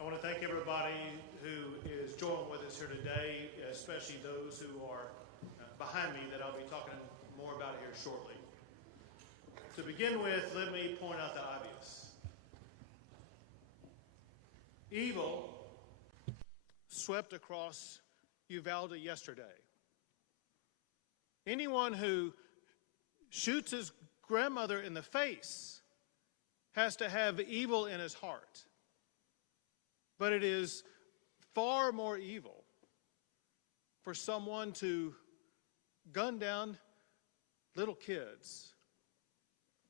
I want to thank everybody who is joining with us here today, especially those who are behind me that I'll be talking more about here shortly. To begin with, let me point out the obvious. Evil swept across Uvalde yesterday. Anyone who shoots his grandmother in the face has to have evil in his heart. But it is far more evil for someone to gun down little kids.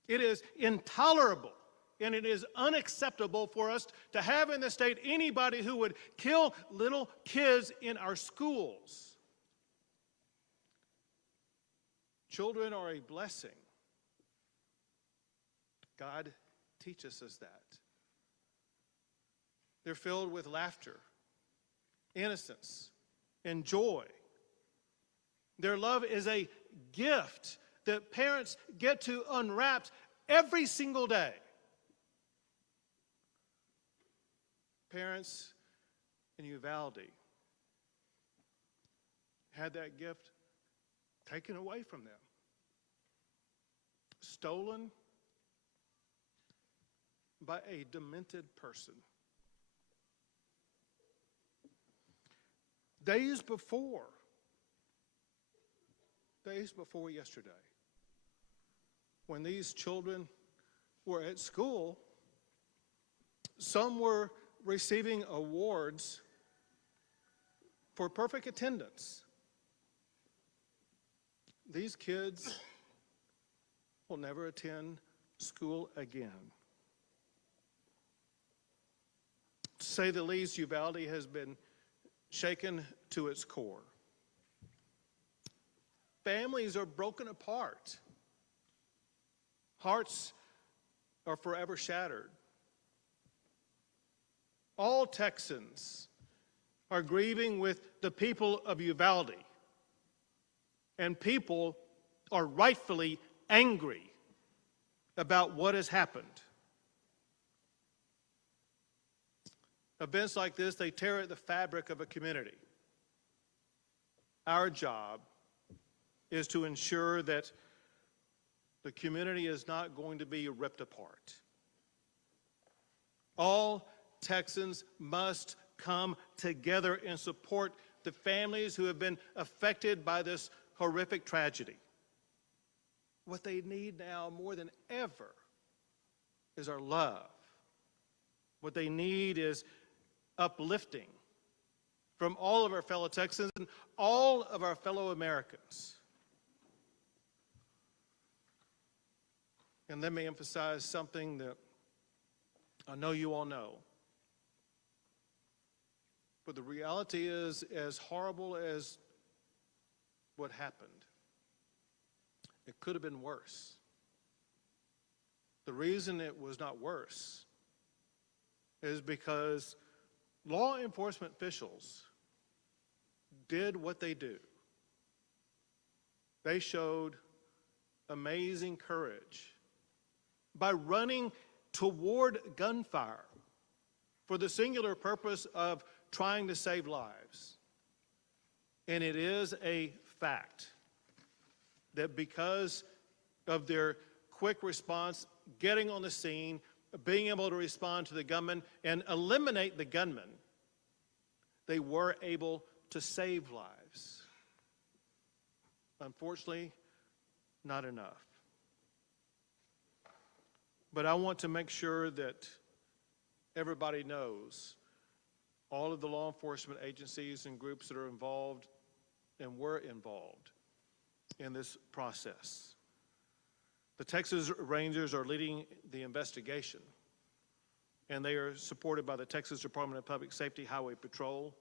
It is intolerable and it is unacceptable for us to have in the state anybody who would kill little kids in our schools. Children are a blessing. God teaches us that. They're filled with laughter, innocence, and joy. Their love is a gift that parents get to unwrap every single day. Parents in Uvalde had that gift taken away from them, stolen by a demented person. Days before yesterday, when these children were at school, some were receiving awards for perfect attendance. These kids will never attend school again. To say the least, Uvalde has been shaken to its core. Families are broken apart. Hearts are forever shattered. All Texans are grieving with the people of Uvalde, and people are rightfully angry about what has happened. Events like this, they tear at the fabric of a community. Our job is to ensure that the community is not going to be ripped apart. All Texans must come together and support the families who have been affected by this horrific tragedy. What they need now more than ever is our love. What they need is uplifting from all of our fellow Texans and all of our fellow Americans. And let me emphasize something that I know you all know. But the reality is, as horrible as what happened, it could have been worse. The reason it was not worse is because law enforcement officials did what they do. They showed amazing courage by running toward gunfire for the singular purpose of trying to save lives. And it is a fact that because of their quick response, getting on the scene, being able to respond to the gunman and eliminate the gunman, they were able to save lives. Unfortunately, not enough. But I want to make sure that everybody knows, all of the law enforcement agencies and groups that are involved and were involved in this process. The Texas Rangers are leading the investigation, and they are supported by the Texas Department of Public Safety Highway Patrol,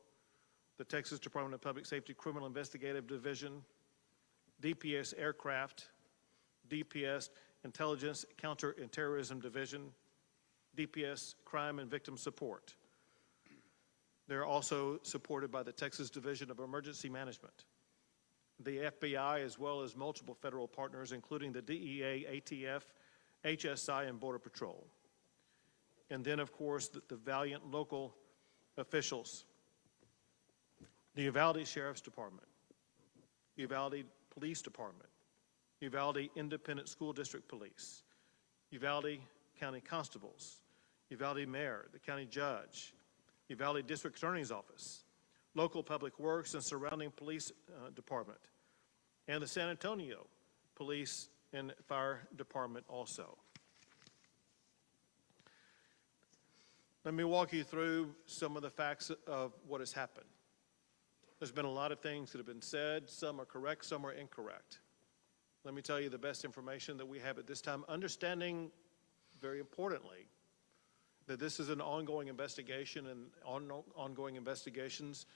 the Texas Department of Public Safety Criminal Investigative Division, DPS Aircraft, DPS Intelligence Counter and Terrorism Division, DPS Crime and Victim Support. They're also supported by the Texas Division of Emergency Management, the FBI, as well as multiple federal partners, including the DEA, ATF, HSI, and Border Patrol. And then, of course, the valiant local officials, the Uvalde Sheriff's Department, Uvalde Police Department, Uvalde Independent School District Police, Uvalde County Constables, Uvalde Mayor, the County Judge, Uvalde District Attorney's Office, local public works and surrounding police department, and the San Antonio Police and Fire Department also. Let me walk you through some of the facts of what has happened. There's been a lot of things that have been said. Some are correct, some are incorrect. Let me tell you the best information that we have at this time, understanding, very importantly, that this is an ongoing investigation, and ongoing investigations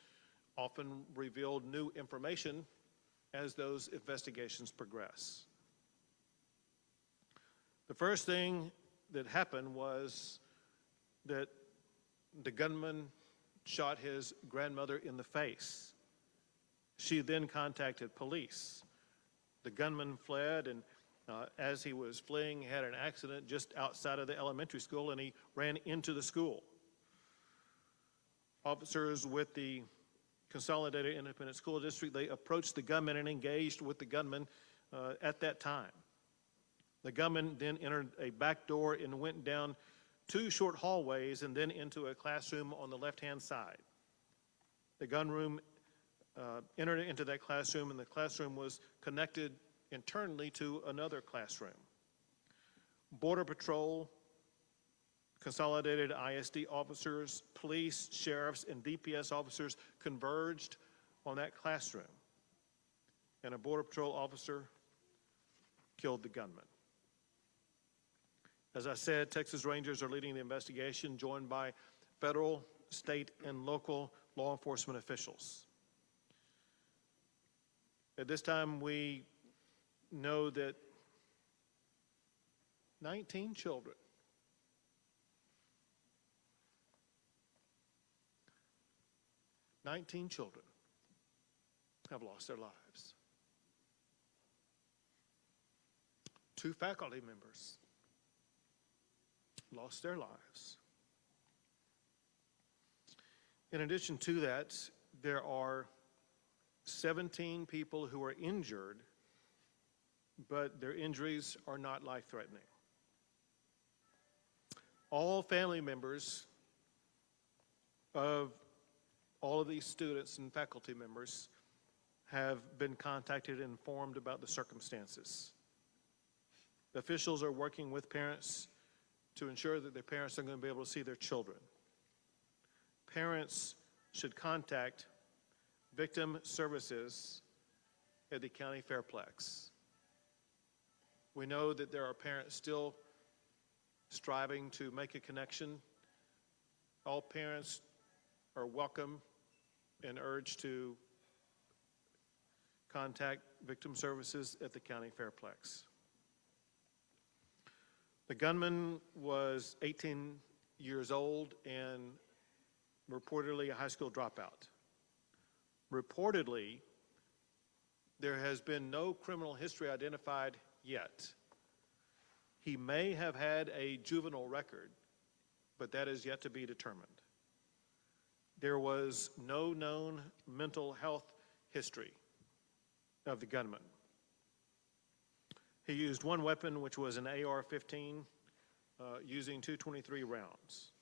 often reveal new information as those investigations progress. The first thing that happened was that the gunman shot his grandmother in the face. She then contacted police. The gunman fled, and as he was fleeing, he had an accident just outside of the elementary school, and he ran into the school. Officers with the Consolidated Independent School District, they approached the gunman and engaged with the gunman at that time. The gunman then entered a back door and went down 2 short hallways and then into a classroom on the left-hand side. The gunman entered into that classroom, and the classroom was connected internally to another classroom. Border Patrol, Consolidated ISD officers, police, sheriffs, and DPS officers converged on that classroom, and a Border Patrol officer killed the gunman. As I said, Texas Rangers are leading the investigation, joined by federal, state, and local law enforcement officials. At this time, we know that 19 children have lost their lives. 2 faculty members lost their lives. In addition to that, there are 17 people who are injured, but their injuries are not life-threatening. All family members of all of these students and faculty members have been contacted and informed about the circumstances. Officials are working with parents to ensure that their parents are going to be able to see their children. Parents should contact victim services at the county fairplex. We know that there are parents still striving to make a connection. All parents are welcome and urged to contact victim services at the county fairplex. The gunman was 18 years old and reportedly a high school dropout. Reportedly, there has been no criminal history identified yet. He may have had a juvenile record, but that is yet to be determined. There was no known mental health history of the gunman. He used one weapon, which was an AR-15, using 223 rounds.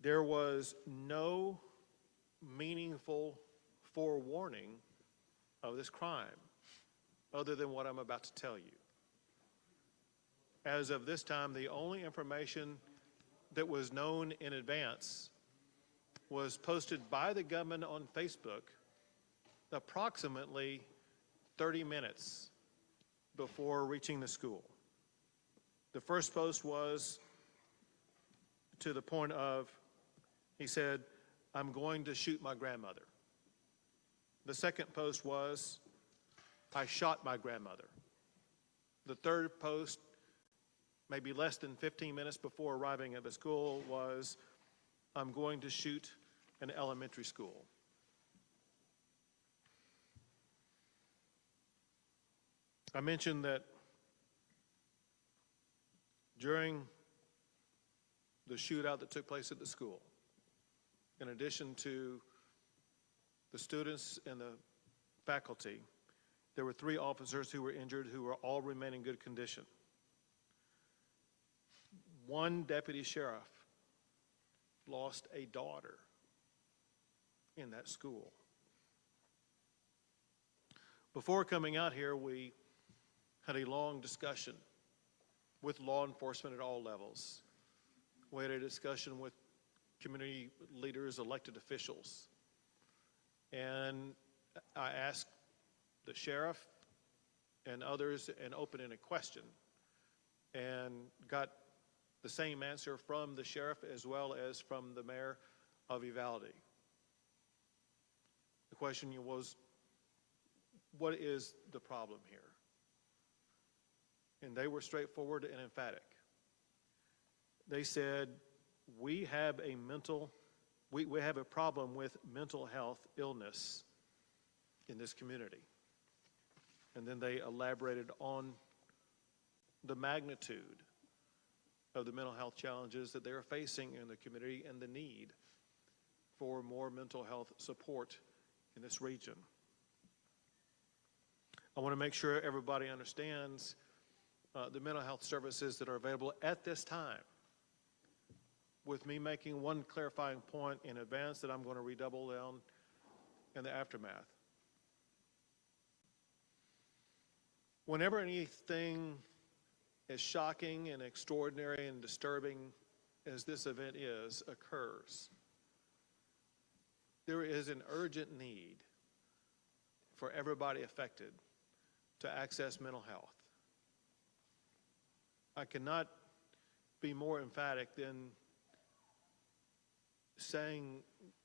There was no meaningful forewarning of this crime other than what I'm about to tell you. As of this time, the only information that was known in advance was posted by the gunman on Facebook approximately 30 minutes before reaching the school. The first post was to the point of, he said, "I'm going to shoot my grandmother." The second post was, "I shot my grandmother." The third post, maybe less than 15 minutes before arriving at the school, was, "I'm going to shoot an elementary school." I mentioned that during the shootout that took place at the school. In addition to the students and the faculty, there were 3 officers who were injured who were all remain in good condition. 1 deputy sheriff lost a daughter in that school. Before coming out here, we had a long discussion with law enforcement at all levels. We had a discussion with community leaders, elected officials. And I asked the sheriff and others an open-ended question and got the same answer from the sheriff as well as from the mayor of Uvalde. The question was, what is the problem here? And they were straightforward and emphatic. They said, we have a problem with mental health illness in this community. And then they elaborated on the magnitude of the mental health challenges that they are facing in the community and the need for more mental health support in this region. I want to make sure everybody understands the mental health services that are available at this time, with me making one clarifying point in advance that I'm going to redouble on in the aftermath. Whenever anything as shocking and extraordinary and disturbing as this event occurs, there is an urgent need for everybody affected to access mental health. I cannot be more emphatic than saying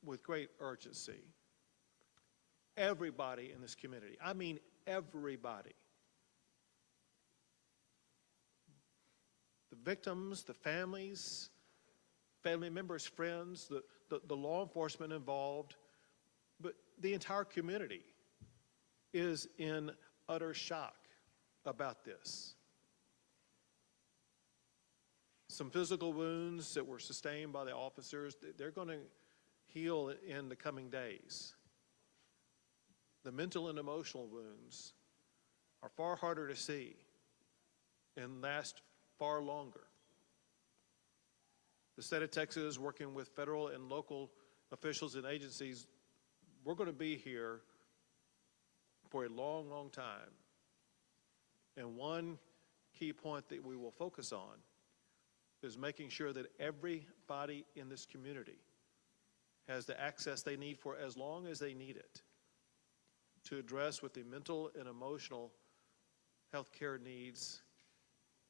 with great urgency, everybody in this community, I mean everybody, the victims, the families, family members, friends, the law enforcement involved, but the entire community is in utter shock about this. Some physical wounds that were sustained by the officers, they're going to heal in the coming days. The mental and emotional wounds are far harder to see and last far longer. The state of Texas, working with federal and local officials and agencies, we're going to be here for a long, long time. And one key point that we will focus on is making sure that everybody in this community has the access they need for as long as they need it to address with the mental and emotional health care needs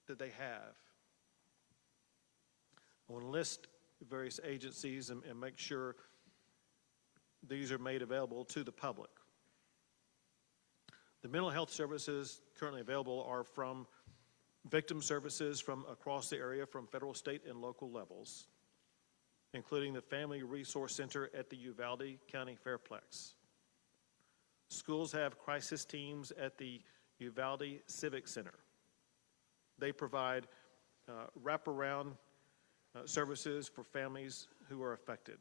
that they have. I want to list various agencies and make sure these are made available to the public. The mental health services currently available are from victim services from across the area, from federal, state, and local levels, including the Family Resource Center at the Uvalde County Fairplex. Schools have crisis teams at the Uvalde Civic Center. They provide wraparound services for families who are affected.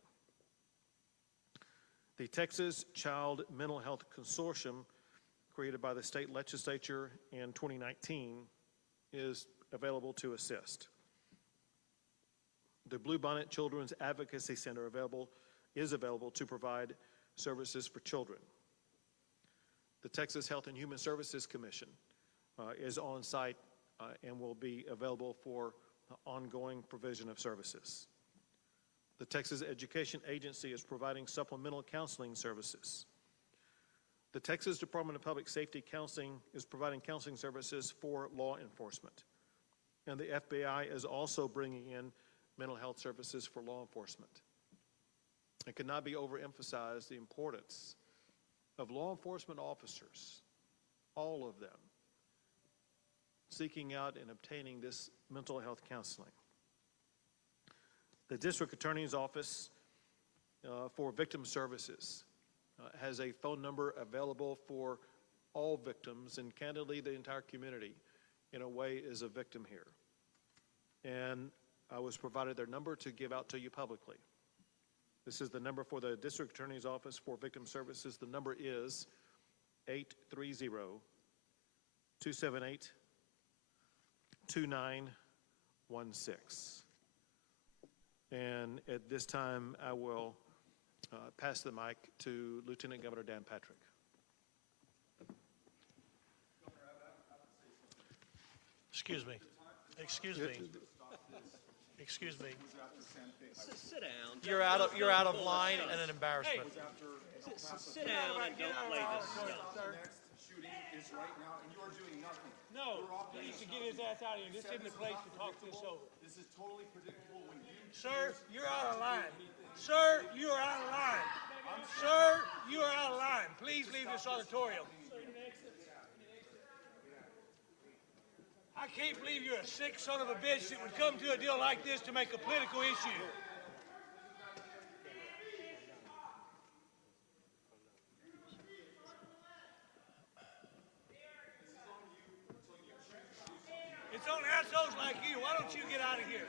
The Texas Child Mental Health Consortium, created by the state legislature in 2019, is available to assist. The Bluebonnet Children's Advocacy Center is available to provide services for children. The Texas Health and Human Services Commission is on site and will be available for ongoing provision of services. The Texas Education Agency is providing supplemental counseling services. The Texas Department of Public Safety Counseling is providing counseling services for law enforcement. And the FBI is also bringing in mental health services for law enforcement. It cannot be overemphasized the importance of law enforcement officers, all of them, seeking out and obtaining this mental health counseling. The District Attorney's Office for Victim Services has a phone number available for all victims, and candidly, the entire community, in a way, is a victim here. And I was provided their number to give out to you publicly. This is the number for the District Attorney's Office for Victim Services. The number is 830-278-2916. And at this time, I will pass the mic to Lieutenant Governor Dan Patrick. Excuse me. Excuse me. Excuse me. Sit down. You're out of line and an embarrassment. Sit down and don't play this stuff. Next shooting is right now, and you are doing nothing. No, he needs to get his ass out of here. This isn't the place to talk this over. This is totally predictable when you... Sir, you're out of line. Sir, you are out of line. Sir, you are out of line. Please leave this auditorium. I can't believe you're a sick son of a bitch that would come to a deal like this to make a political issue. It's on assholes like you. Why don't you get out of here?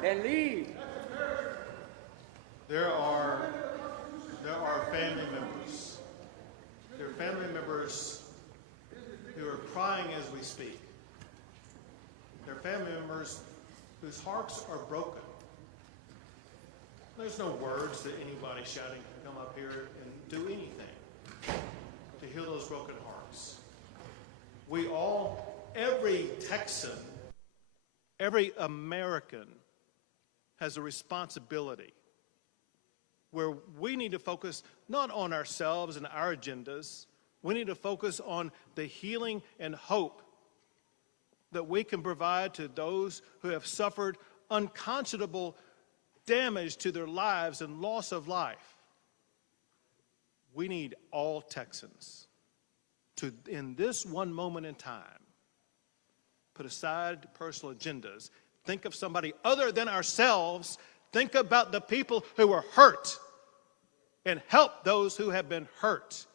Then leave. There are family members. There are family members who are crying as we speak. There are family members whose hearts are broken. There's no words that anybody shouting can come up here and do anything to heal those broken hearts. We all, every Texan, every American has a responsibility where we need to focus not on ourselves and our agendas. We need to focus on the healing and hope that we can provide to those who have suffered unconscionable damage to their lives and loss of life. We need all Texans to, in this one moment in time, put aside personal agendas, think of somebody other than ourselves, think about the people who are hurt, and help those who have been hurt.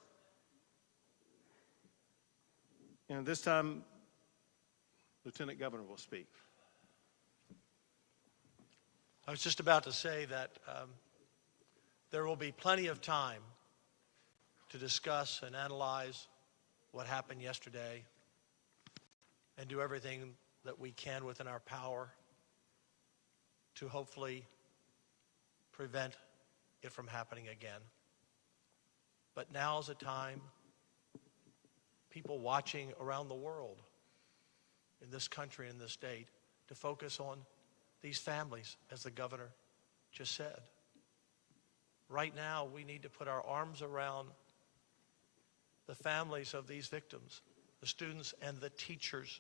And this time, Lieutenant Governor will speak. I was just about to say that there will be plenty of time to discuss and analyze what happened yesterday and do everything that we can within our power to hopefully prevent it from happening again. But now is a time, people watching around the world, in this country, in this state, to focus on these families, as the governor just said. Right now, we need to put our arms around the families of these victims, the students and the teachers.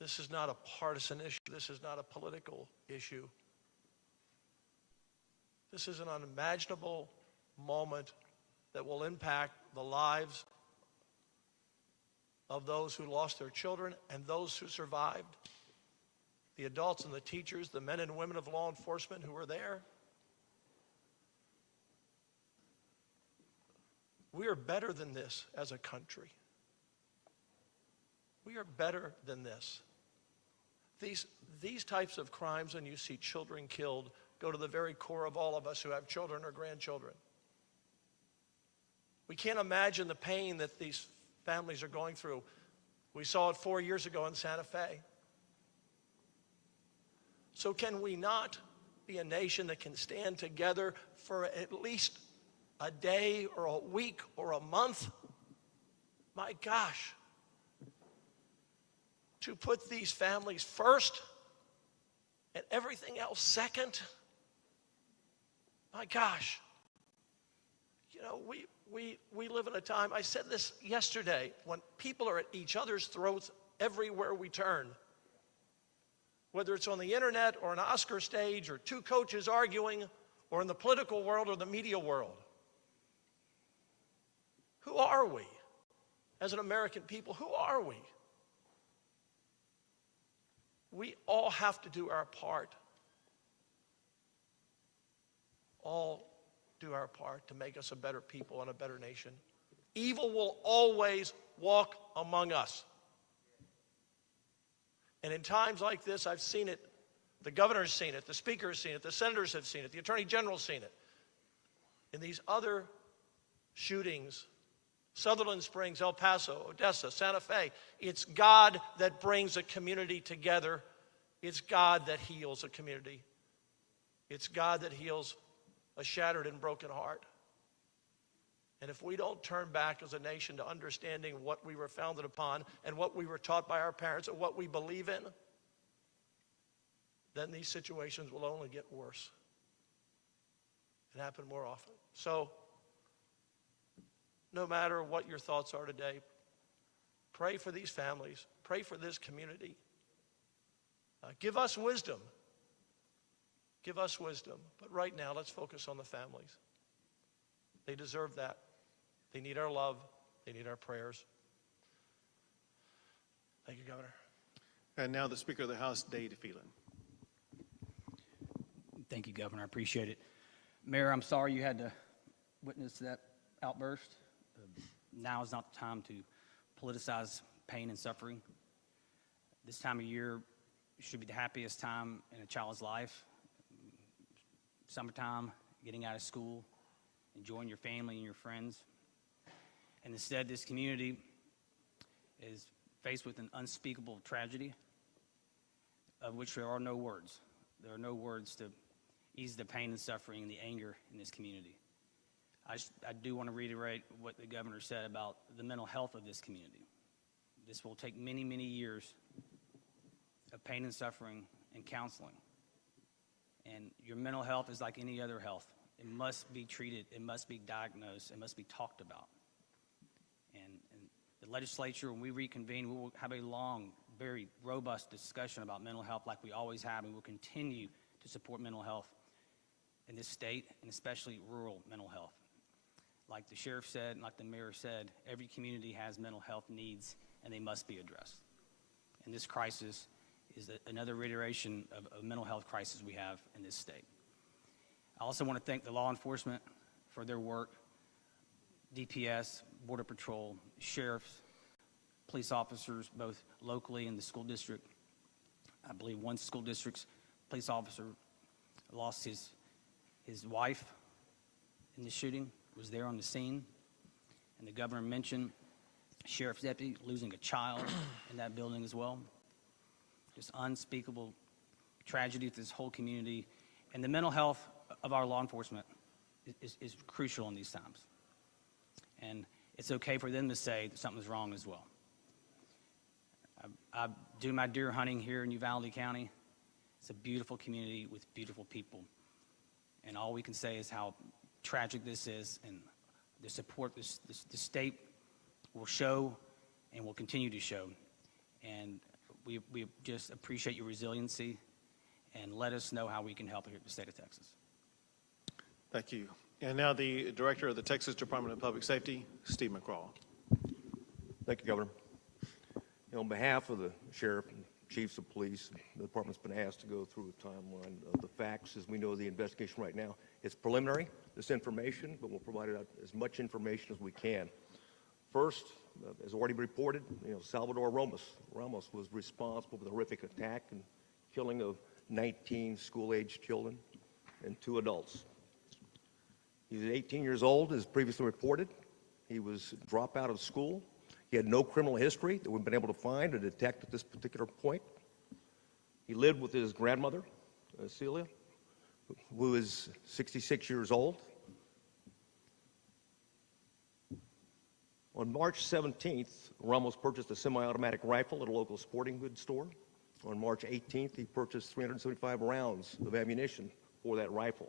This is not a partisan issue. This is not a political issue. This is an unimaginable moment that will impact the lives of those who lost their children and those who survived, the adults and the teachers, the men and women of law enforcement who were there. We are better than this as a country. We are better than this. These types of crimes, when you see children killed, go to the very core of all of us who have children or grandchildren. We can't imagine the pain that these families are going through. We saw it 4 years ago in Santa Fe. So can we not be a nation that can stand together for at least a day or a week or a month? My gosh. To put these families first and everything else second, my gosh. You know, we live in a time, I said this yesterday, when people are at each other's throats everywhere we turn. Whether it's on the internet or an Oscar stage or two coaches arguing or in the political world or the media world. Who are we as an American people? Who are we? We all have to do our part. All do our part to make us a better people and a better nation. Evil will always walk among us. And in times like this, I've seen it. The governor's seen it. The speaker's seen it. The senators have seen it. The attorney general's seen it. In these other shootings, Sutherland Springs, El Paso, Odessa, Santa Fe, it's God that brings a community together. It's God that heals a community. It's God that heals a shattered and broken heart. And if we don't turn back as a nation to understanding what we were founded upon and what we were taught by our parents and what we believe in, then these situations will only get worse and happen more often. So, no matter what your thoughts are today, pray for these families. Pray for this community. Give us wisdom. Give us wisdom. But right now, let's focus on the families. They deserve that. They need our love. They need our prayers. Thank you, Governor. And now the Speaker of the House, Dade Phelan. Thank you, Governor. I appreciate it. Mayor, I'm sorry you had to witness that outburst. Now is not the time to politicize pain and suffering. This time of year should be the happiest time in a child's life. Summertime, getting out of school, enjoying your family and your friends. And instead, this community is faced with an unspeakable tragedy of which there are no words. There are no words to ease the pain and suffering and the anger in this community. I do want to reiterate what the governor said about the mental health of this community. This will take many, many years of pain and suffering and counseling. And your mental health is like any other health. It must be treated, it must be diagnosed, it must be talked about. And the legislature, when we reconvene, we will have a long, very robust discussion about mental health like we always have, and we'll continue to support mental health in this state, and especially rural mental health. Like the sheriff said, and like the mayor said, every community has mental health needs, and they must be addressed. And this crisis is another reiteration of a mental health crisis we have in this state. I also want to thank the law enforcement for their work, DPS, Border Patrol, sheriffs, police officers, both locally and the school district. I believe one school district's police officer lost his wife in the shooting, was there on the scene. And the governor mentioned sheriff's deputy losing a child in that building as well. Just unspeakable tragedy to this whole community. And the mental health of our law enforcement is crucial in these times. And it's okay for them to say that something's wrong as well. I do my deer hunting here in Uvalde County. It's a beautiful community with beautiful people. And all we can say is how tragic this is, and the support the state will show and will continue to show. And we just appreciate your resiliency, and let us know how we can help here at the state of Texas. Thank you. And now the Director of the Texas Department of Public Safety, Steve McCraw. Thank you, Governor. On behalf of the sheriff and chiefs of police, the department's been asked to go through a timeline of the facts. As we know, the investigation right now, it's preliminary, this information, but we'll provide out as much information as we can. First, as already reported, Salvador Ramos was responsible for the horrific attack and killing of 19 school-aged children and 2 adults. He was 18 years old, as previously reported. He was dropped out of school. He had no criminal history that we've been able to find or detect at this particular point. He lived with his grandmother, Celia, who is 66 years old. On March 17th, Ramos purchased a semi-automatic rifle at a local sporting goods store. On March 18th, he purchased 375 rounds of ammunition for that rifle.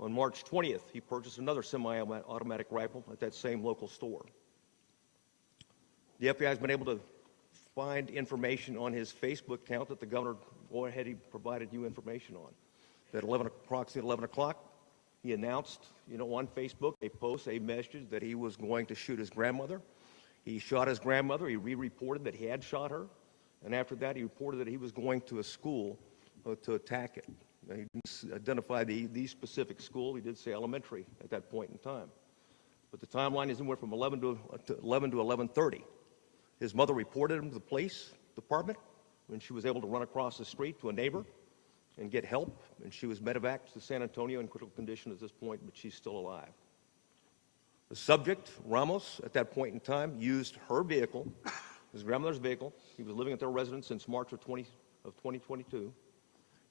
On March 20th, he purchased another semi-automatic rifle at that same local store. The FBI has been able to find information on his Facebook account that the governor already provided you information on. At approximately 11 o'clock, he announced, on Facebook, a message that he was going to shoot his grandmother. He shot his grandmother. He re-reported that he had shot her. And after that, he reported that he was going to a school to attack it. Now, he didn't identify the specific school. He did say elementary at that point in time. But the timeline is anywhere from 11 to 11:30. His mother reported him to the police department when she was able to run across the street to a neighbor and get help. And she was medevaced to San Antonio in critical condition at this point, but she's still alive. The subject, Ramos, at that point in time, used her vehicle, his grandmother's vehicle. He was living at their residence since March of 2022.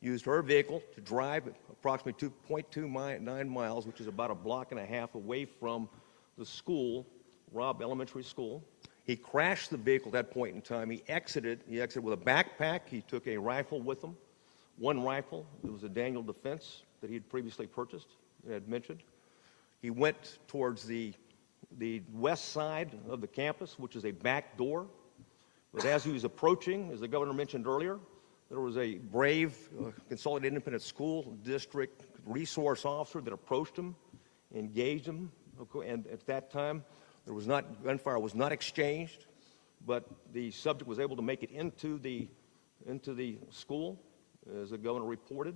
Used her vehicle to drive approximately 2.29 miles, which is about a block and a half away from the school, Robb Elementary School. He crashed the vehicle at that point in time. He exited with a backpack. He took a rifle with him. One rifle. It was a Daniel Defense that he had previously purchased and had mentioned. He went towards the west side of the campus, which is a back door. But as he was approaching, as the governor mentioned earlier, there was a brave Consolidated Independent School District resource officer that approached him, engaged him, and at that time, gunfire was not exchanged, but the subject was able to make it into the school, as the governor reported.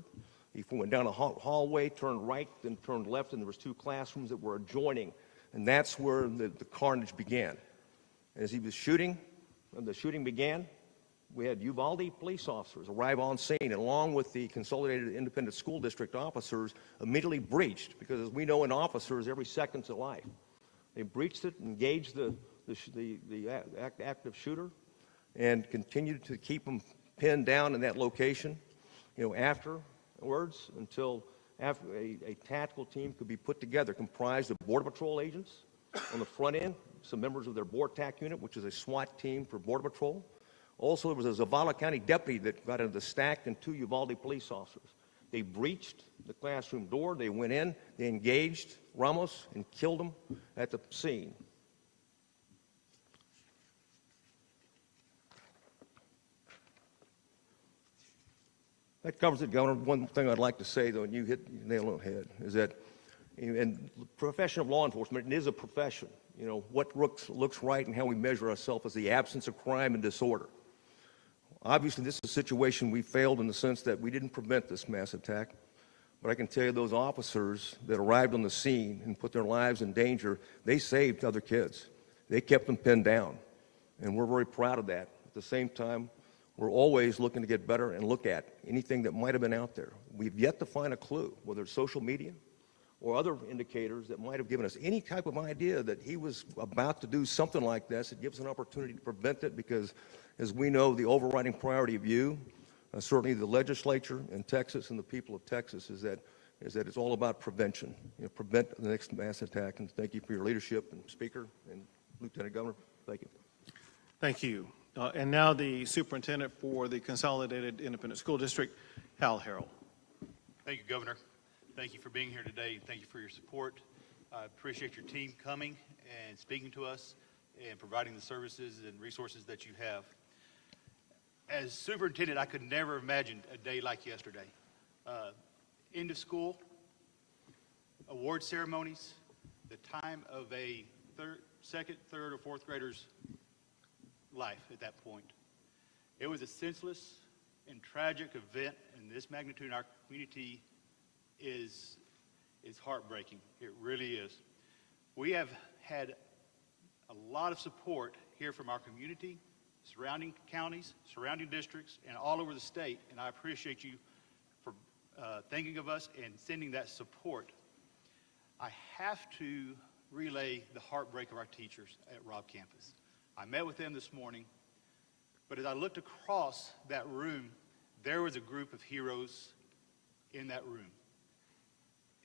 He went down a hallway, turned right, then turned left, and there was two classrooms that were adjoining, and that's where the carnage began. As he was shooting, when the shooting began, we had Uvalde police officers arrive on scene, and along with the Consolidated Independent School District officers, immediately breached, because as we know in officers, every second's a life. They breached it, engaged the active shooter, and continued to keep him pinned down in that location, afterwards, until after a tactical team could be put together, comprised of Border Patrol agents on the front end, some members of their BORTAC unit, which is a SWAT team for Border Patrol. Also, there was a Zavala County deputy that got into the stack, and two Uvalde police officers. They breached the classroom door. They went in, they engaged Ramos and killed him at the scene. That covers it, Governor. One thing I'd like to say, though, and you hit the nail on the head, is that in the profession of law enforcement, it is a profession. What looks right and how we measure ourselves is the absence of crime and disorder. Obviously, this is a situation we failed in the sense that we didn't prevent this mass attack. But I can tell you those officers that arrived on the scene and put their lives in danger, they saved other kids. They kept them pinned down. And we're very proud of that. At the same time, we're always looking to get better and look at anything that might have been out there. We've yet to find a clue, whether it's social media or other indicators that might have given us any type of idea that he was about to do something like this. It gives an opportunity to prevent it because, as we know, the overriding priority of you, certainly the legislature in Texas and the people of Texas, is that it's all about prevention. Prevent the next mass attack. And thank you for your leadership, and Speaker and Lieutenant Governor. Thank you. Thank you. And now the Superintendent for the Consolidated Independent School District, Hal Harrell. Thank you, Governor. Thank you for being here today. Thank you for your support. I appreciate your team coming and speaking to us and providing the services and resources that you have. As superintendent, I could never imagine a day like yesterday. End of school, award ceremonies, the time of a second, third, or fourth grader's life at that point. It was a senseless and tragic event, and this magnitude in our community is heartbreaking. It really is. We have had a lot of support here from our community, surrounding counties, surrounding districts, and all over the state, and I appreciate you for thinking of us and sending that support. I have to relay the heartbreak of our teachers at Robb campus. I met with them this morning, but as I looked across that room, there was a group of heroes in that room.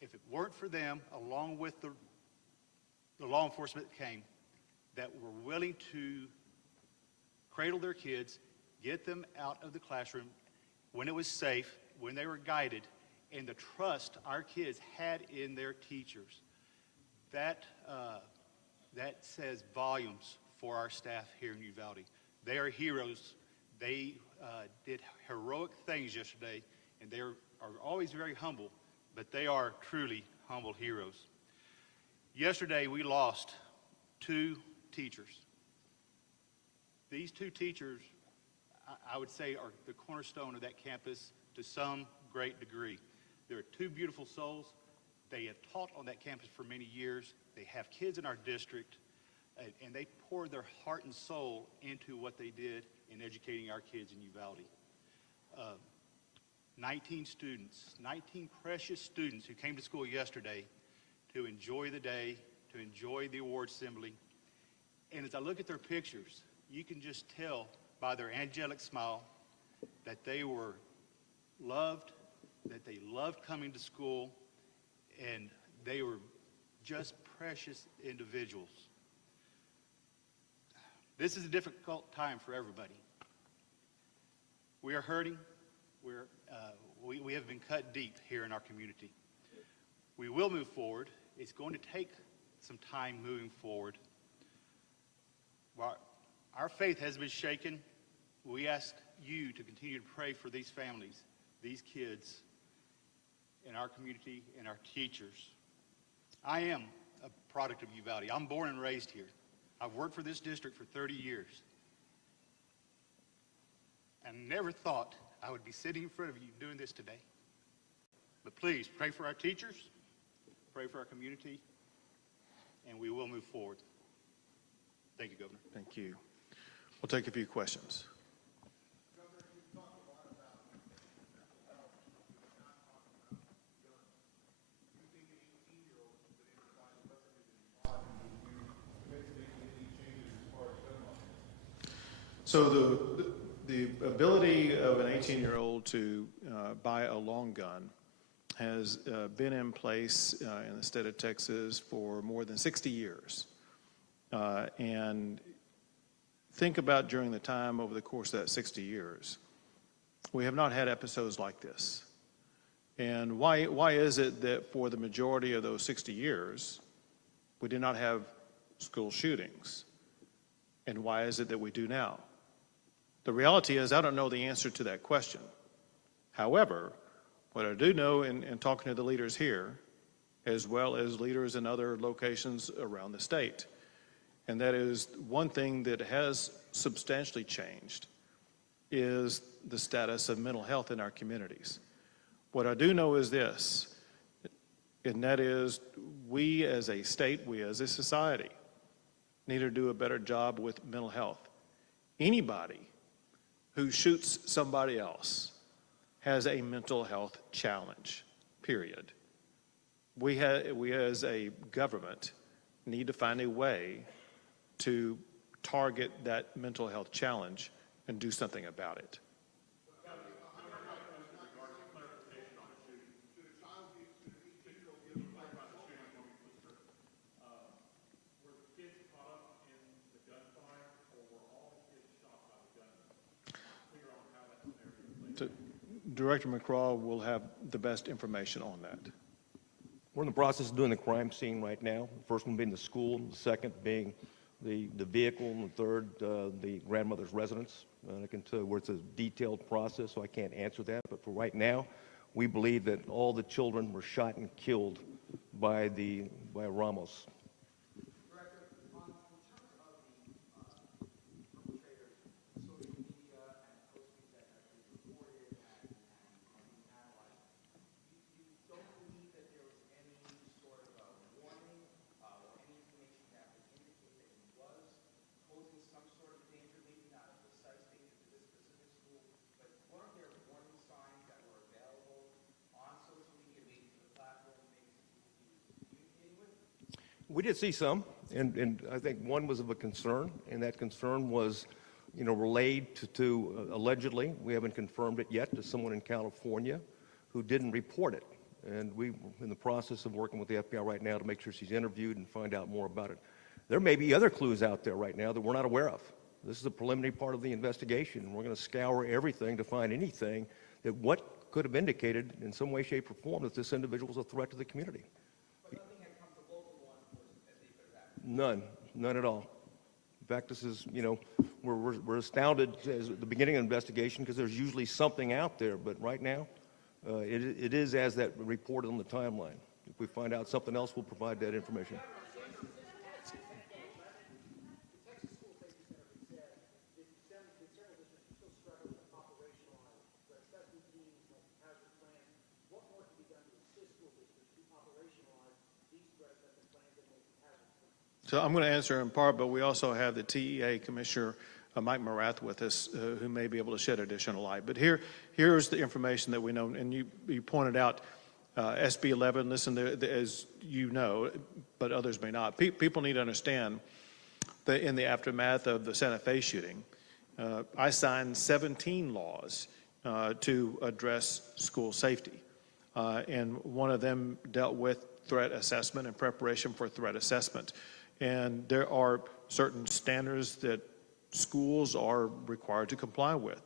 If it weren't for them, along with the law enforcement that came, that were willing to cradle their kids get them out of the classroom when it was safe, when they were guided, and the trust our kids had in their teachers. That says volumes for our staff here in Uvalde. They are heroes. They did heroic things yesterday, and they are always very humble, but they are truly humble heroes. Yesterday, we lost 2 teachers. These 2 teachers, I would say, are the cornerstone of that campus to some great degree. They're 2 beautiful souls. They have taught on that campus for many years. They have kids in our district, and they poured their heart and soul into what they did in educating our kids in Uvalde. 19 students, 19 precious students who came to school yesterday to enjoy the day, to enjoy the award assembly. And as I look at their pictures, you can just tell by their angelic smile that they were loved, that they loved coming to school, and they were just precious individuals. This is a difficult time for everybody. We are hurting. We have been cut deep here in our community. We will move forward. It's going to take some time moving forward. While our faith has been shaken, we ask you to continue to pray for these families, these kids, in our community, and our teachers. I am a product of Uvalde. I'm born and raised here. I've worked for this district for 30 years. I never thought I would be sitting in front of you doing this today. But please, pray for our teachers, pray for our community, and we will move forward. Thank you, Governor. Thank you. We'll take a few questions. So the ability of an 18-year-old to buy a long gun has been in place in the state of Texas for more than 60 years. And think about during the time over the course of that 60 years, we have not had episodes like this. And why is it that for the majority of those 60 years, we did not have school shootings? And why is it that we do now? The reality is I don't know the answer to that question. However, what I do know in talking to the leaders here, as well as leaders in other locations around the state, and that is one thing that has substantially changed is the status of mental health in our communities. What I do know is this, and that is we as a state, we as a society, need to do a better job with mental health. Anybody who shoots somebody else has a mental health challenge, period. We as a government need to find a way to target that mental health challenge and do something about it. Director McCraw will have the best information on that. We're in the process of doing the crime scene right now. The first one being the school, the second being the vehicle, and the third, the grandmother's residence. I can tell you where it's a detailed process, so I can't answer that. But for right now, we believe that all the children were shot and killed by Ramos. We did see some, and I think one was of a concern, and that concern was, relayed to allegedly, we haven't confirmed it yet, to someone in California who didn't report it. And we're in the process of working with the FBI right now to make sure she's interviewed and find out more about it. There may be other clues out there right now that we're not aware of. This is a preliminary part of the investigation. We're going to scour everything to find anything that what could have indicated in some way, shape, or form that this individual was a threat to the community. But nothing had come to local law enforcement as they could have. None at all. In fact, this is, you know, we're astounded at the beginning of the investigation because there's usually something out there, but right now, it is as that reported on the timeline. If we find out something else, we'll provide that information. So I'm going to answer in part, but we also have the TEA Commissioner Mike Morath with us, who may be able to shed additional light. But here's the information that we know, and you pointed out SB 11. Listen, as you know, but others may not. People need to understand that in the aftermath of the Santa Fe shooting, I signed 17 laws to address school safety, and one of them dealt with threat assessment and preparation for threat assessment. And there are certain standards that schools are required to comply with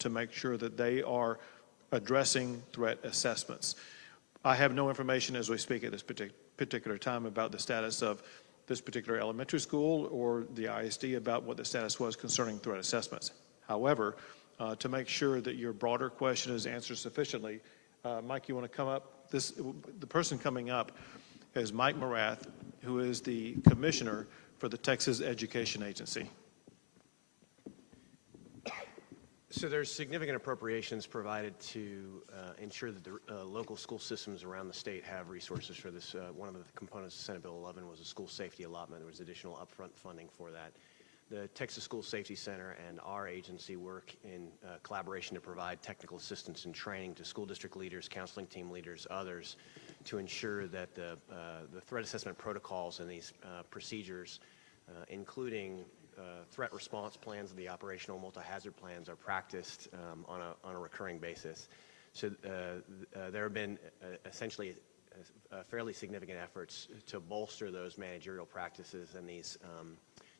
to make sure that they are addressing threat assessments. I have no information as we speak at this particular time about the status of this particular elementary school or the ISD about what the status was concerning threat assessments. However, to make sure that your broader question is answered sufficiently, Mike, you want to come up? The person coming up is Mike Morath, who is the commissioner for the Texas Education Agency. So there's significant appropriations provided to ensure that the local school systems around the state have resources for this. One of the components of Senate Bill 11 was a school safety allotment. There was additional upfront funding for that. The Texas School Safety Center and our agency work in collaboration to provide technical assistance and training to school district leaders, counseling team leaders, others, to ensure that the threat assessment protocols and these procedures, including threat response plans and the operational multi-hazard plans, are practiced on a recurring basis. So there have been essentially fairly significant efforts to bolster those managerial practices and these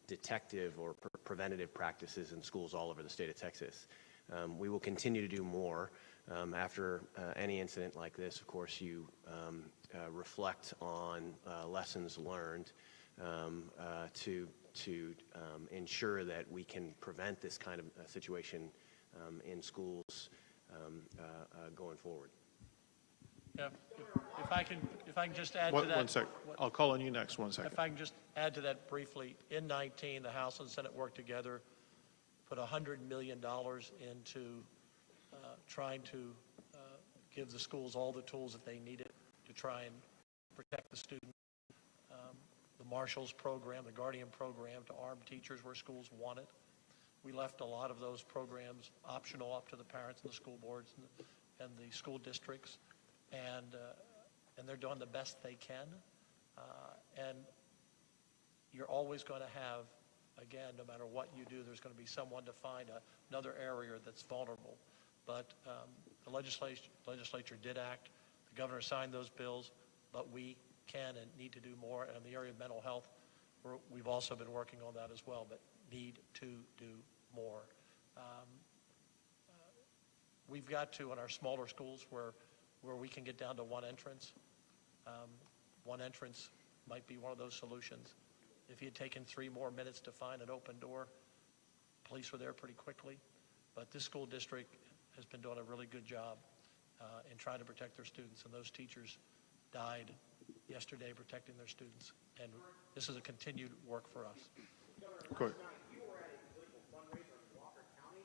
detective or preventative practices in schools all over the state of Texas. We will continue to do more. After any incident like this, of course, you reflect on lessons learned to ensure that we can prevent this kind of situation in schools going forward. Yeah, if I can just add to that. One sec. I'll call on you next. 1 second. If I can just add to that briefly, in 19, the House and Senate worked together, put $100 million into trying to give the schools all the tools that they needed to try and protect the student. The Marshals program, the Guardian program to arm teachers where schools want it. We left a lot of those programs optional up to the parents and the school boards and the school districts, and they're doing the best they can. And you're always going to have, again, no matter what you do, there's going to be someone to find another area that's vulnerable. But the legislature did act. The governor signed those bills, but we can and need to do more. And in the area of mental health, we've also been working on that as well, but need to do more. We've got to, in our smaller schools, where we can get down to one entrance might be one of those solutions. If you had taken 3 more minutes to find an open door, police were there pretty quickly. But this school district has been doing a really good job in trying to protect their students, and those teachers died yesterday protecting their students. And this is a continued work for us. Governor, you were at a political fundraiser in Walker County.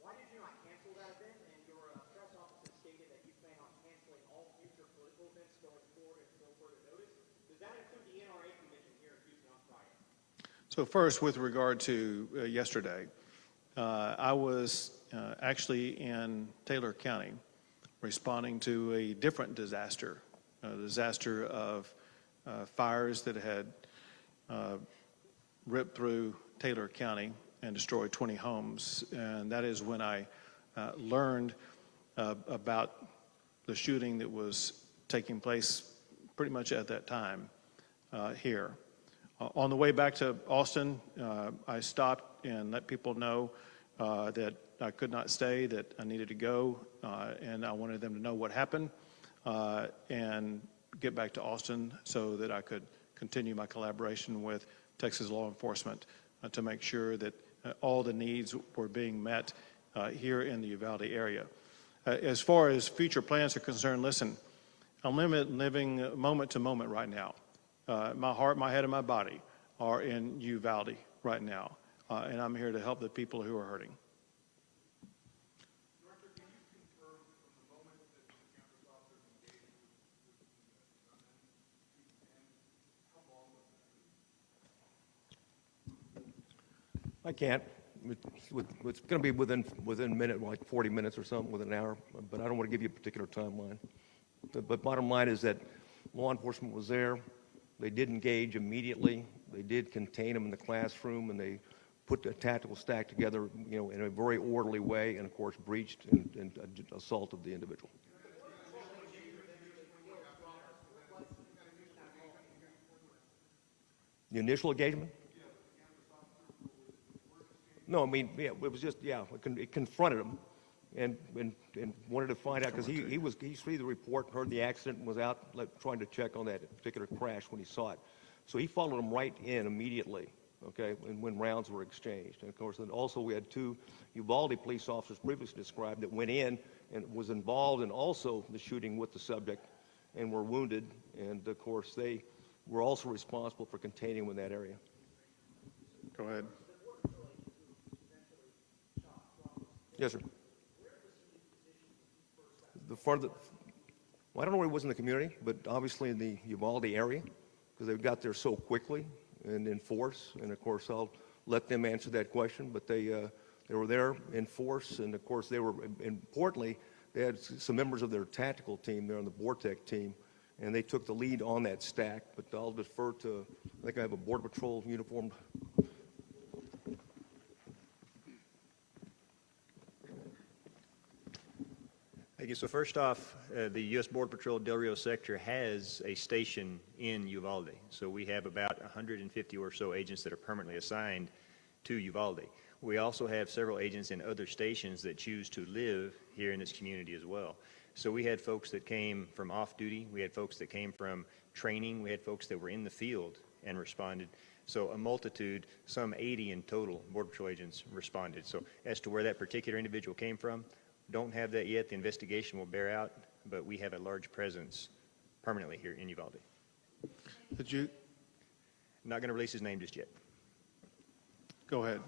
Why did you not cancel that event? And your press office has stated that you plan on canceling all future political events going forward until further notice. Does that include the NRA convention here in Houston on Friday? So first, with regard to yesterday, I was actually in Taylor County responding to a different disaster, a disaster of fires that had ripped through Taylor County and destroyed 20 homes. And that is when I learned about the shooting that was taking place pretty much at that time here. On the way back to Austin, I stopped and let people know that I could not stay, that I needed to go, and I wanted them to know what happened and get back to Austin so that I could continue my collaboration with Texas law enforcement to make sure that all the needs were being met here in the Uvalde area. As far as future plans are concerned, listen, I'm living moment to moment right now. My heart, my head, and my body are in Uvalde right now, and I'm here to help the people who are hurting. I can't. It's going to be within a minute, like 40 minutes or something, within an hour, but I don't want to give you a particular timeline. But bottom line is that law enforcement was there. They did engage immediately. They did contain them in the classroom, and they put a tactical stack together, in a very orderly way, and of course breached and assaulted the individual. The initial engagement? No, I mean, yeah, it was just, it confronted him and wanted to find out, because he read the report, heard the accident, and was out trying to check on that particular crash when he saw it. So he followed him right in immediately, okay, when rounds were exchanged. And of course, then also we had 2 Uvalde police officers previously described that went in and was involved in also the shooting with the subject and were wounded. And of course, they were also responsible for containing him in that area. Go ahead. Yes, sir. Well, I don't know where he was in the community, but obviously in the Uvalde area, because they got there so quickly and in force. And of course, I'll let them answer that question. But they were there in force, and of course, they were importantly, they had some members of their tactical team there on the Bortec team, and they took the lead on that stack. But I'll defer to, I think I have a Border Patrol uniformed. Thank you. So first off, the U.S. Border Patrol Del Rio sector has a station in Uvalde. So we have about 150 or so agents that are permanently assigned to Uvalde. We also have several agents in other stations that choose to live here in this community as well. So we had folks that came from off-duty. We had folks that came from training. We had folks that were in the field and responded. So a multitude, some 80 in total, Border Patrol agents responded. So as to where that particular individual came from, don't have that yet. The investigation will bear out, but we have a large presence permanently here in Uvalde. Did you? Not going to release his name just yet. Go ahead.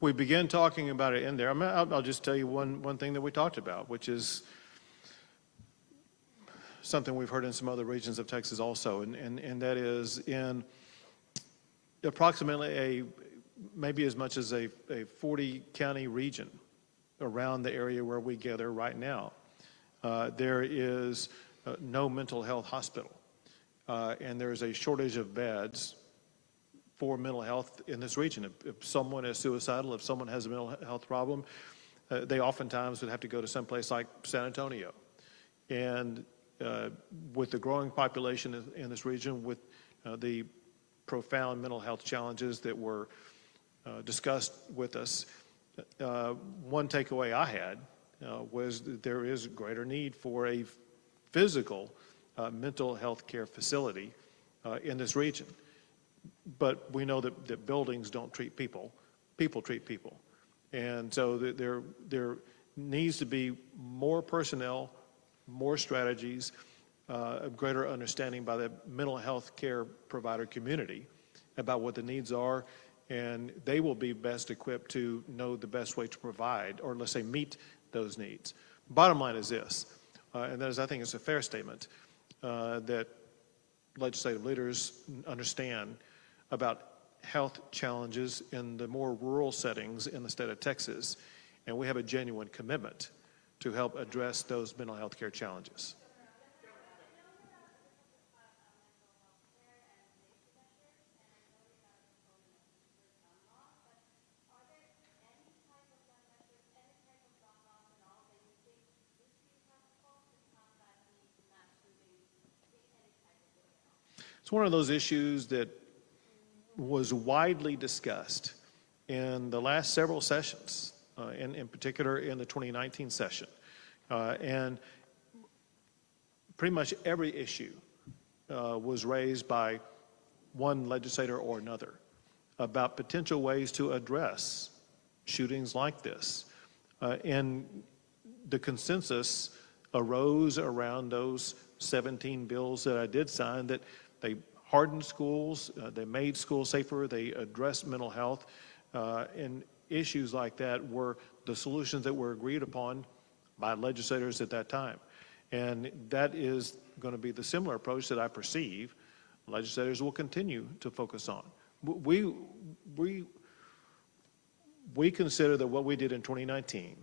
We began talking about it in there. I'll just tell you one thing that we talked about, which is something we've heard in some other regions of Texas also, and that is in approximately maybe as much as a 40-county region around the area where we gather right now. There is no mental health hospital, and there is a shortage of beds for mental health in this region. If someone is suicidal, if someone has a mental health problem, they oftentimes would have to go to someplace like San Antonio. And with the growing population in this region, with the profound mental health challenges that were discussed with us, one takeaway I had was that there is greater need for a physical mental health care facility in this region. But we know that buildings don't treat people, people treat people. And so there needs to be more personnel, more strategies, a greater understanding by the mental health care provider community about what the needs are, and they will be best equipped to know the best way to provide, or let's say meet those needs. Bottom line is this, and that is, I think it's a fair statement, that legislative leaders understand about health challenges in the more rural settings in the state of Texas, and we have a genuine commitment to help address those mental health care challenges. It's one of those issues that was widely discussed in the last several sessions, in particular in the 2019 session. And pretty much every issue was raised by one legislator or another about potential ways to address shootings like this. And the consensus arose around those 17 bills that I did sign, that they hardened schools, they made schools safer, they addressed mental health, and issues like that were the solutions that were agreed upon by legislators at that time. And that is going to be the similar approach that I perceive legislators will continue to focus on. We consider that what we did in 2019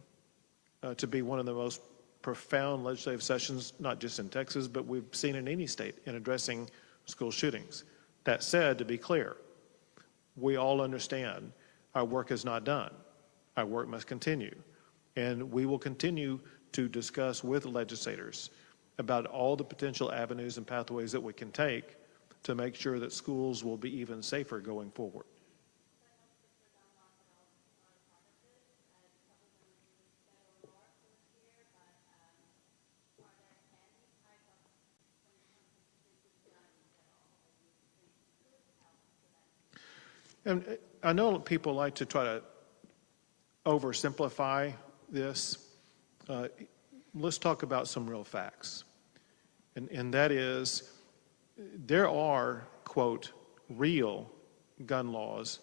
to be one of the most profound legislative sessions, not just in Texas, but we've seen in any state in addressing school shootings. That said, to be clear, we all understand our work is not done. Our work must continue. And we will continue to discuss with legislators about all the potential avenues and pathways that we can take to make sure that schools will be even safer going forward. And I know people like to try to oversimplify this. Let's talk about some real facts. And that is, there are, quote, real gun laws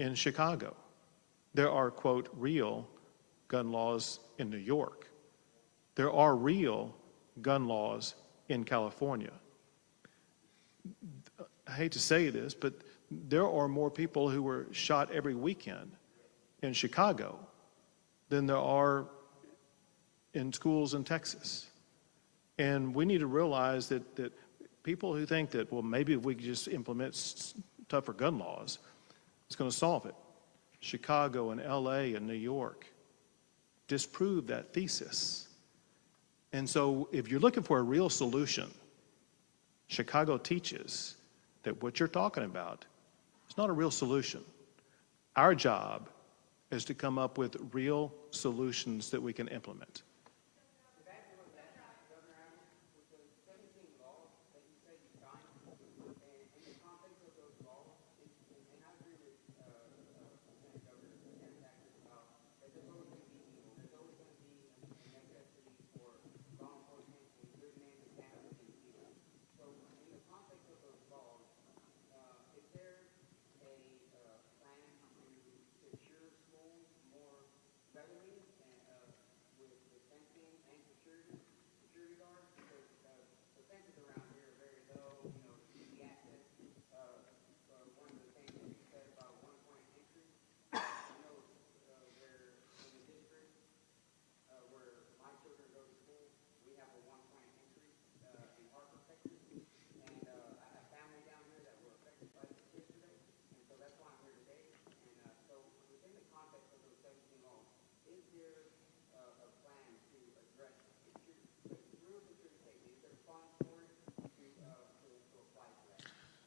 in Chicago. There are, quote, real gun laws in New York. There are real gun laws in California. I hate to say this, but there are more people who were shot every weekend in Chicago than there are in schools in Texas. And we need to realize that people who think that, well, maybe if we could just implement tougher gun laws, it's going to solve it. Chicago and LA and New York disprove that thesis. And so if you're looking for a real solution, Chicago teaches that what you're talking about is not a real solution. Our job is to come up with real solutions that we can implement.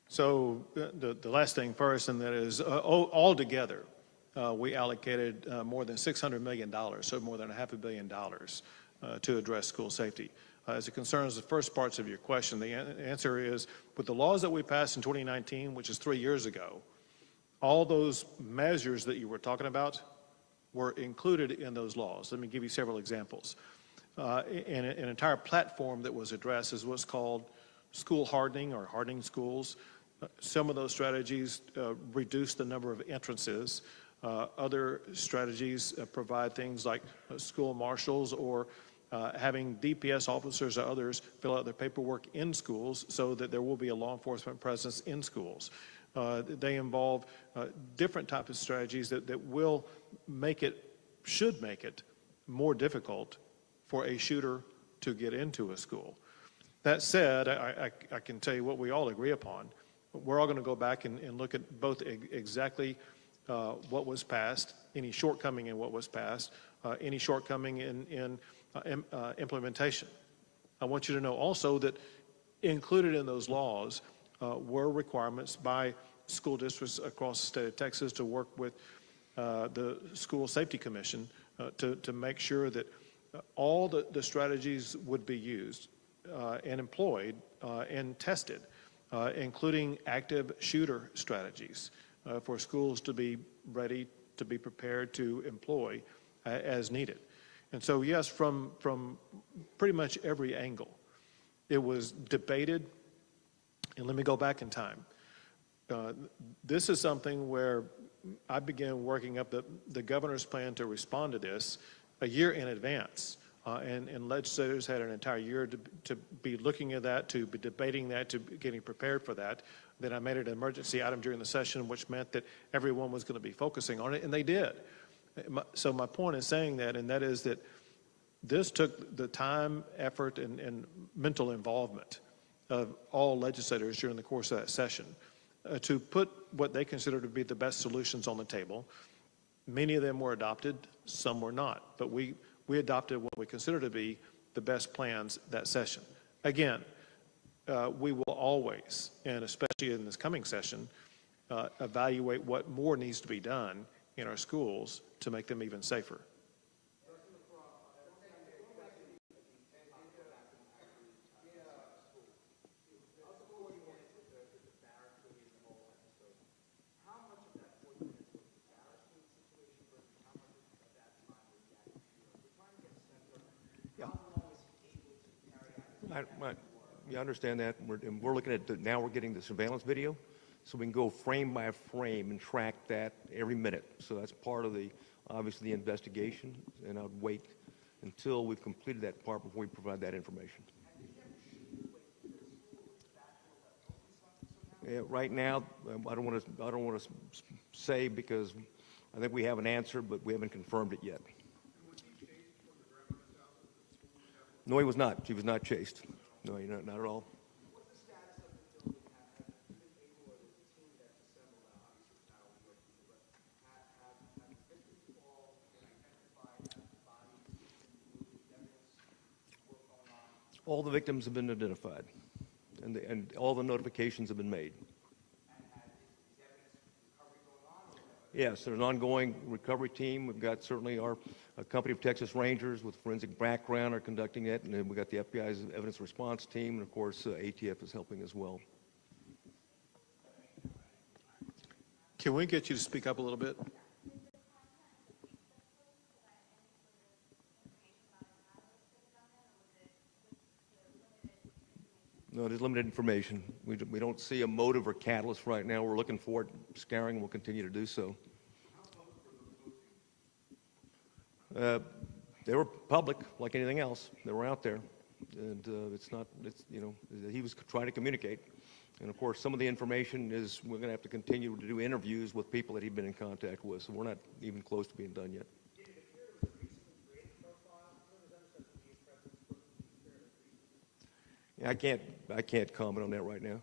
So the last thing first, and that is altogether, we allocated more than $600 million, so more than $500 million to address school safety. As it concerns the first parts of your question, the answer is, with the laws that we passed in 2019, which is 3 years ago, all those measures that you were talking about were included in those laws. Let me give you several examples. An entire platform that was addressed is what's called school hardening or hardening schools. Some of those strategies reduce the number of entrances. Other strategies provide things like school marshals or having DPS officers or others fill out their paperwork in schools so that there will be a law enforcement presence in schools. They involve different types of strategies that will should make it more difficult for a shooter to get into a school. That said, I can tell you what we all agree upon. We're all going to go back and look at both exactly what was passed, any shortcoming in what was passed, any shortcoming in implementation. I want you to know also that included in those laws were requirements by school districts across the state of Texas to work with the School Safety Commission to make sure that all the strategies would be used and employed and tested, including active shooter strategies for schools to be ready, to be prepared to employ as needed. And so, yes, from pretty much every angle, it was debated. And let me go back in time. This is something where I began working up the governor's plan to respond to this a year in advance. And legislators had an entire year to be looking at that, to be debating that, to be getting prepared for that. Then I made it an emergency item during the session, which meant that everyone was going to be focusing on it, and they did. So my point is saying that, and that is that this took the time, effort, and mental involvement of all legislators during the course of that session to put what they consider to be the best solutions on the table. Many of them were adopted, some were not, but we adopted what we consider to be the best plans that session. Again, we will always, and especially in this coming session, evaluate what more needs to be done in our schools to make them even safer. Yeah, I understand that. We're looking at now we're getting the surveillance video, so we can go frame by frame and track that every minute. So that's part of obviously the investigation, and I'd wait until we've completed that part before we provide that information. Yeah, right now, I don't want to say because I think we have an answer, but we haven't confirmed it yet. No, he was not. He was not chased. No, not at all. All the victims have been identified, and all the notifications have been made. Yes, there's an ongoing recovery team. We've got certainly our company of Texas Rangers with forensic background are conducting it, and then we've got the FBI's evidence response team, and of course ATF is helping as well. Can we get you to speak up a little bit? No, there's limited information. We don't see a motive or catalyst right now. We're looking for it, scouring, and we'll continue to do so. They were public, like anything else. They were out there, and he was trying to communicate. And of course, some of the information is we're going to have to continue to do interviews with people that he'd been in contact with. So we're not even close to being done yet. Yeah, I can't comment on that right now.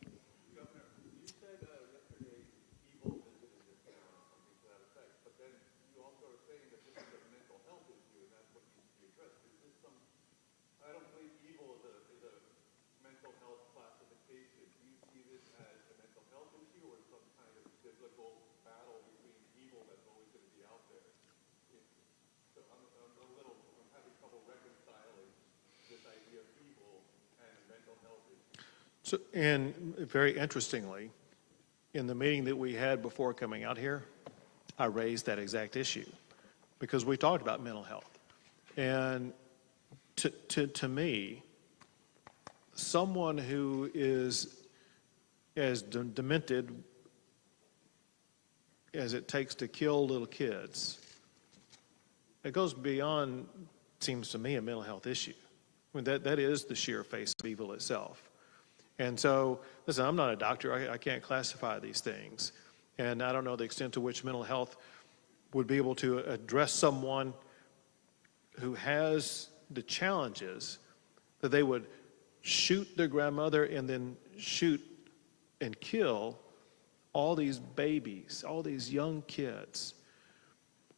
So, and very interestingly, in the meeting that we had before coming out here, I raised that exact issue because we talked about mental health. And to me, someone who is as demented as it takes to kill little kids, it goes beyond, seems to me, a mental health issue. I mean, that is the sheer face of evil itself. And so, listen, I'm not a doctor. I can't classify these things. And I don't know the extent to which mental health would be able to address someone who has the challenges that they would shoot their grandmother and then shoot and kill all these babies, all these young kids.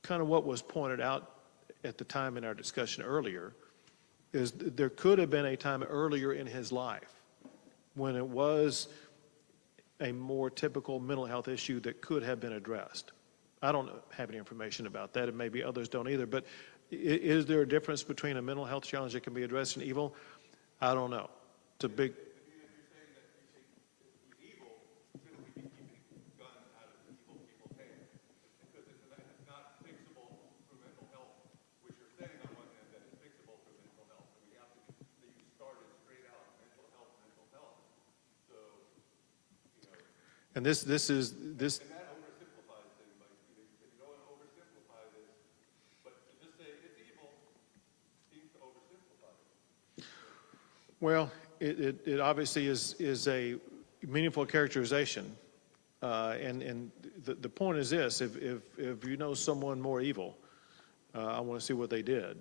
Kind of what was pointed out at the time in our discussion earlier is there could have been a time earlier in his life when it was a more typical mental health issue that could have been addressed. I don't have any information about that, and maybe others don't either, but is there a difference between a mental health challenge that can be addressed and evil? I don't know. It's a big... And this. And that oversimplifies things. Like, you don't want to oversimplify this, but to just say it's evil seems to oversimplify it. Well, it obviously is a meaningful characterization, and the point is this: if you know someone more evil, I want to see what they did,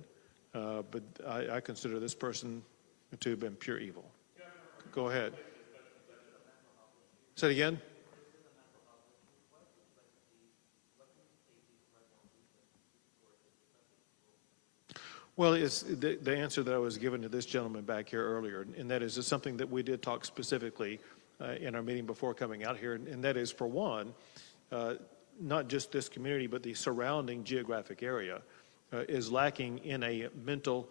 but I consider this person to have been pure evil. Go ahead. Say it again. Well, it's the answer that I was given to this gentleman back here earlier, and that is it's something that we did talk specifically in our meeting before coming out here, and that is, for one, not just this community, but the surrounding geographic area is lacking in a mental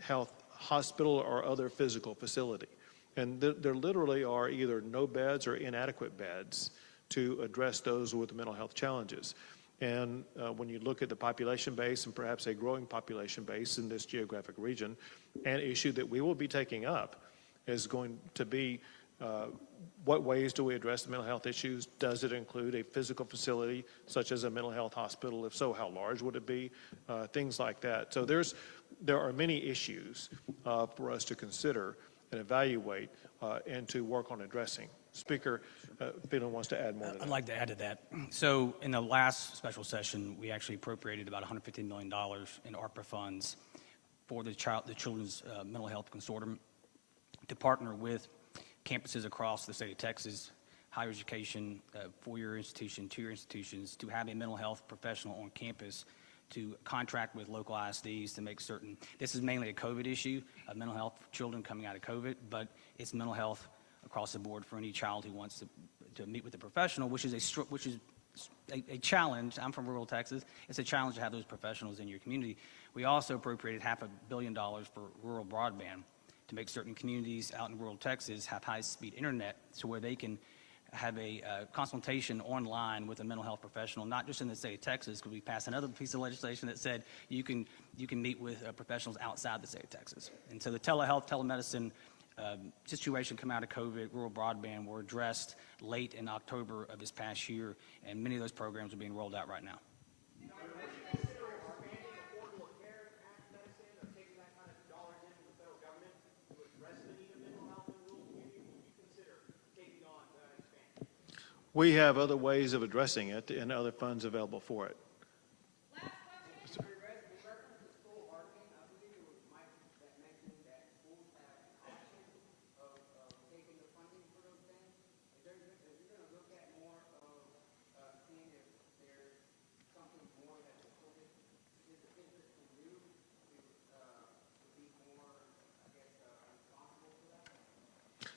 health hospital or other physical facility. And there literally are either no beds or inadequate beds to address those with mental health challenges. And when you look at the population base and perhaps a growing population base in this geographic region, an issue that we will be taking up is going to be what ways do we address the mental health issues? Does it include a physical facility such as a mental health hospital? If so, how large would it be? Things like that. So there are many issues for us to consider and evaluate and to work on addressing. Speaker Phelan wants to add more to that. I'd like to add to that. So in the last special session, we actually appropriated about $115 million in ARPA funds for the Children's Mental Health Consortium to partner with campuses across the state of Texas, higher education, four-year institution, two-year institutions, to have a mental health professional on campus to contract with local ISDs to make certain. This is mainly a COVID issue of mental health for children coming out of COVID, but it's mental health across the board for any child who wants to meet with a professional, which is a challenge. I'm from rural Texas. It's a challenge to have those professionals in your community. We also appropriated $500 million for rural broadband to make certain communities out in rural Texas have high-speed internet so where they can have a consultation online with a mental health professional, not just in the state of Texas, because we passed another piece of legislation that said you can meet with professionals outside the state of Texas. And so the telehealth, telemedicine situation come out of COVID, rural broadband were addressed late in October of this past year, and many of those programs are being rolled out right now. We have other ways of addressing it and other funds available for it.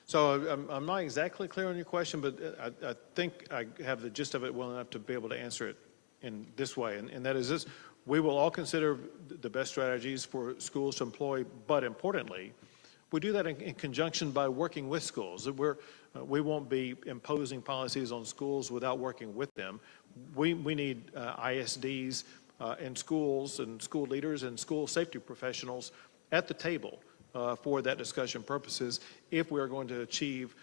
So I'm not exactly clear on your question, but I think I have the gist of it well enough to be able to answer it in this way, and that is this: we will all consider the best strategies for schools to employ, but importantly, we do that in conjunction by working with schools. We won't be imposing policies on schools without working with them. We need ISDs and schools and school leaders and school safety professionals at the table for that discussion purposes if we are going to achieve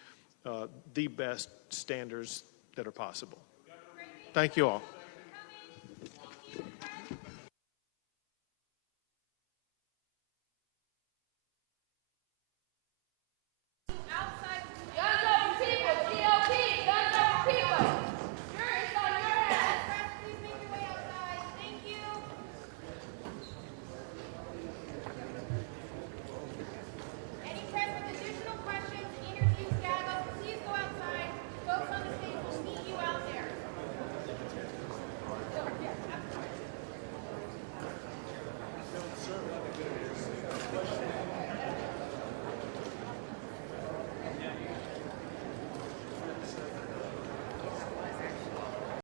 the best standards that are possible. Thank you all.